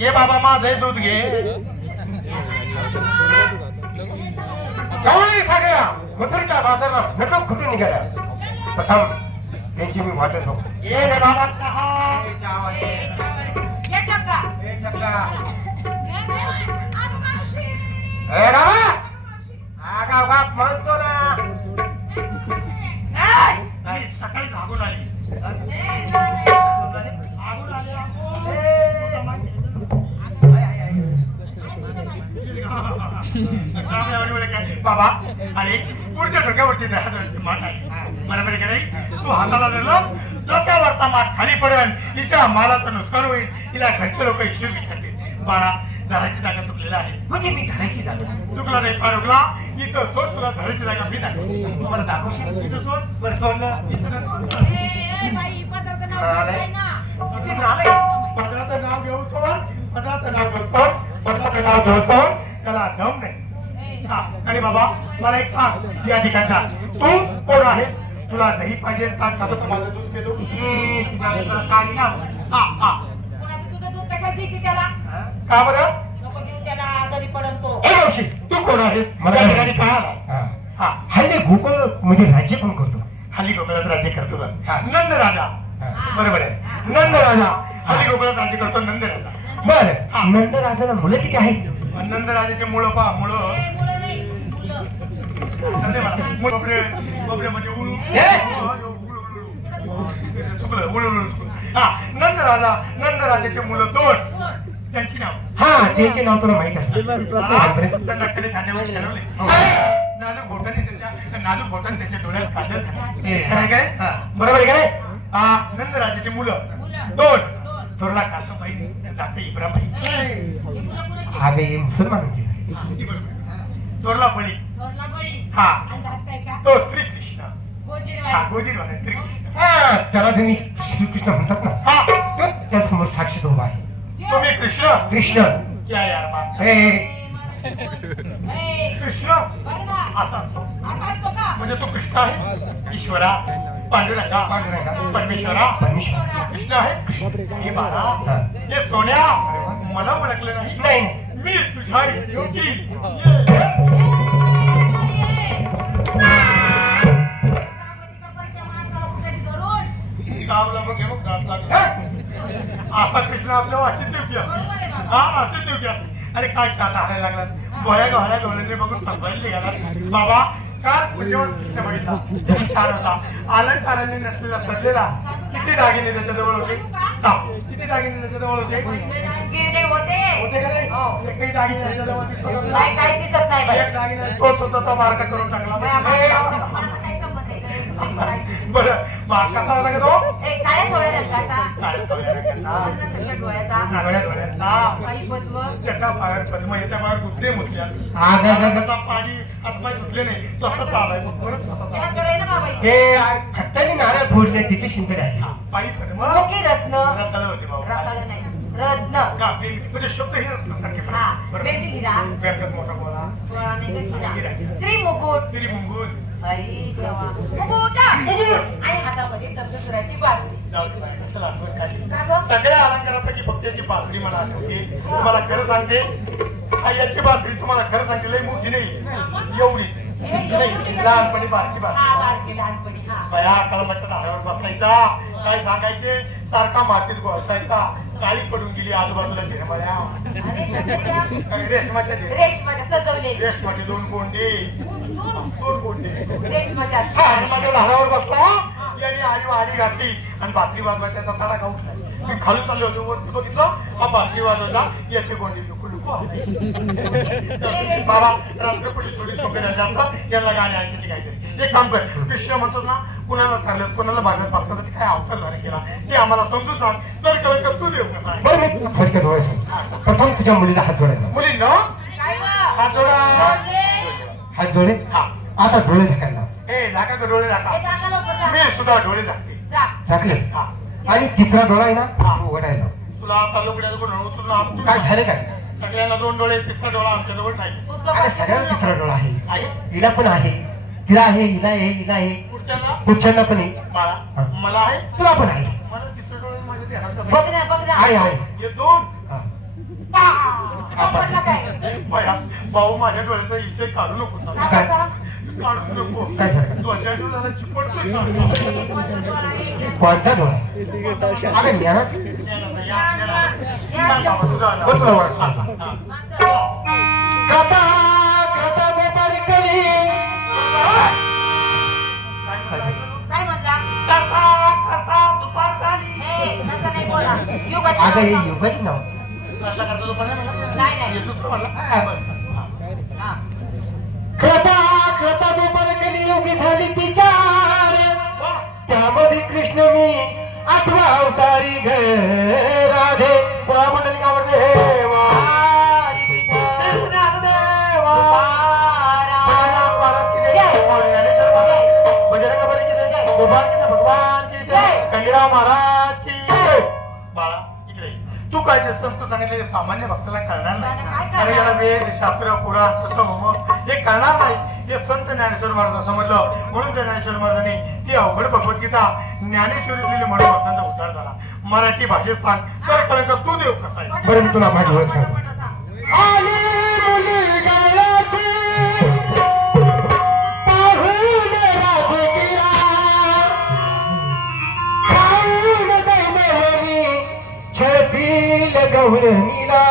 घे बाबा माझं दूध घे. गावाने सगळ्या मथुरच्या बाजारला नटक कुठून निघाल्या. प्रथम त्यांची मी वाटत बघतो. ये रे बाबा चहा. ए रामा आगा बाप म्हणतो ना. मी सकाळी जागून आली. बाबा अरे पुढच्या डोक्यावरती माठ आहे बरोबर का नाही. तू हाताला धरलं डोक्यावरचा माठ खाली पडेल. हिच्या मालाचं नुकसान होईल. हिला घरचे लोक हिशोब विचारतील. बाळा धराची जागा चुकलेला आहे. म्हणजे मी धरायची जागा चुकला नाही फारुकला. इथं सोड तुला धराची जागा मी दाखव. तुम्हाला दाखवशील. इथं सोड. बरं सोडलं. पत्राचं नाव घेऊ तो पत्राचं नाव घेतो. पत्राचं नाव घेतो त्याला दम नाही. आणि बाबा मला एक सांग या ठिकाणचा तू कोण आहे. तुला दही पाहिजे ताक खातो तर माझं दूध घेतो. काली ना. का बरं तू कोण आहेस. मला ठिकाणी पाहा. हल्ली गोकुळ म्हणजे राज्य कोण करतो. हल्ली गोकुळात राज्य करतो नंद राजा. बरोबर आहे नंद राजा हल्ली गोकुळात राज्य करतो. नंद राजा. बरं नंद राजाला मुलं किती आहेत. नंद राजाचे मुलं पहा. मुलं म्हणजे उळू चुकलं उळू. हा नंद राजाचे मुलं 2. त्यांची नाव. हा त्यांचे नाव तुला माहित असतं. त्यांना कडे खांद्यावर खेळवले. नाजूक बोटाने त्यांच्या डोळ्यात काजल घातली. बरोबर आहे का नाही. नंद राजाची मुलं 2. थोरला कासबाई धाकटे इब्राबाई. आगे मुसलमानांची. थोरला बळी. हा तो श्रीकृष्ण. गोजीर म्हणे श्रीकृष्ण. त्याला तुम्ही श्रीकृष्ण म्हणतात ना. हा त्यासमोर साक्षी उभा आहे. तुम्ही कृष्ण. कृष्ण क्या यार बात. कृष्ण असा म्हणजे तो कृष्ण आहे. ईश्वरा पांडुरंगा परमेश्वरा कृष्ण आहे. हे बाळा हे सोन्या मला ओळखलं नाही. मी तुझ्या ज्योती. असा कृष्ण आपल्या वाशीत देऊ. हा अशीच देऊ. अरे काय चाटा हाणायला लागला. गोळ्या गवळ्याने बघून फसवायला निघाला. बाबा काल पूजेवर कृष्ण बघितला. छान होता. अलंकाराने नसलेला सजलेला. किती दागिने त्याच्याजवळ होते. किती दागिने त्याच्याजवळ होते. होते का नाही. एकही दागिने त्याच्याजवळ दिसत नाही. एक दागिने तो मार्ग करून टाकला. बरं मार्ग कसा होता का तो. त्याच्या पायावर पद्म याच्या पायावर गुथले मुतल्या. पाणी हातपाय धुतले नाही. तसं चालाय खट्टाने नारळ फोडले तिचे शिंदे आहे. पायी पद्म रत्न होते बाबा. म्हणजे शब्द हे रत्नासारखे मोठा बोला. श्री मुकुट. श्री मुंगूस. सगळ्या अलंकारापैकी फक्त याची बाजरी मला आठवते. तुम्हाला खरं सांगते याची बाजरी तुम्हाला खरं सांगते लई मोठी नाही. एवढी लहानपणी बारकी बया कलमाच्या झाडावर बसायचा. काय सांगायचे सारखा मातीत घोसायचा. काळी पडून गेली आजूबाजूला झिरमळ्या. रेशमाच्या रेशमाचे 2 गोंडे. 2 गोंडे माझ्या झाडावर बसला. याने आडी घातली आणि बाजरी वाजवायचा तडा उठला. मी खाली चालले होते. वरती बघितलं हा बाजरी वाजवायचा. याचे गोंडे लुकू बाबा रात्रपडी थोडी सोबत त्याला गाणे ऐकायची काहीतरी. एक काम कर कृष्ण म्हणतो ना कुणाला ठरलं कोणाला भागत पाहण्यासाठी काय अवतार धारण केला ते आम्हाला समजून सांग. तर कळ तू देऊ कसा आहे. बरं मी थोडक्यात जोडायचं. प्रथम तुझ्या मुलीला हात जोडायला. मुलींना हात जोडा. हात जोडे. आता डोळे झाकायला. हे झाका का डोळे झाका. मी सुद्धा डोळे झाकते. झाकले. आणि तिसरा डोळा आहे ना उघडायला. तुला आता लोकड्याला कोण उचलून काय झाले काय. सगळ्यांना 2 डोळे. तिसरा डोळा आमच्याजवळ नाही. अरे सगळ्यांना तिसरा डोळा आहे. हिला पण आहे. तिला आहे. हिला आहे. हिला आहे. पुढच्याला पण आहे. मला आहे. तुला पण आहे. मला तिसरा डोळे माझ्या ध्यानात बघ ना आहे. हे 2 म्हटलं काय बया भाऊ माझ्या डोळ्याचा विषय काढू नको चालू. काय करता? काढूच नको काय झालं? 2-4 दिवस झाला चिपटतोय काढू. कोणचा डोळा अरे ज्ञानाचा कोण तुला ओळख सांग कृपा कृपा गोपारी कली काय म्हणला करता करता दुपार झाली. हे तसं नाही बोला युगाची अगं हे नाव. युगच नाव करता करता दुपार झाली. नाही नाही हे दुसरं म्हणलं. हा. कृपा कृपा गोपारी कली योगी झाली तिचार त्यामध्ये कृष्ण मी आठवा अवतारी ग राधे कोणा मंडळी का आवडते हे वा हरी विठ्ठल. देवा महाराज. महाराज की जय ज्ञानेश्वर महाराज की जय बजरंग बली की जय गोपाल की जय भगवान की जय खंडीराव महाराज की जय. बाळा इकडे ये. तू काय ते संत सांगितले सामान्य भक्ताला कळणार काय नाही करणार? अरे याला वेद शास्त्र पुराण पुस्तक हे कळणार नाही. हे संत ज्ञानेश्वर महाराज समजलं म्हणून त्या ज्ञानेश्वर महाराजांनी ती अवघड भगवद्गीता ज्ञानेश्वरीतली म्हणून भक्तांचा उद्धार झाला. मराठी भाषेत सांग तर कळलं का तू देव कसा आहे. बरं मी तुला माझी ओळख सांगतो आली मुली गवळाची पाहून राधिकेला खाऊन दैनवनी छळतील गवळणीला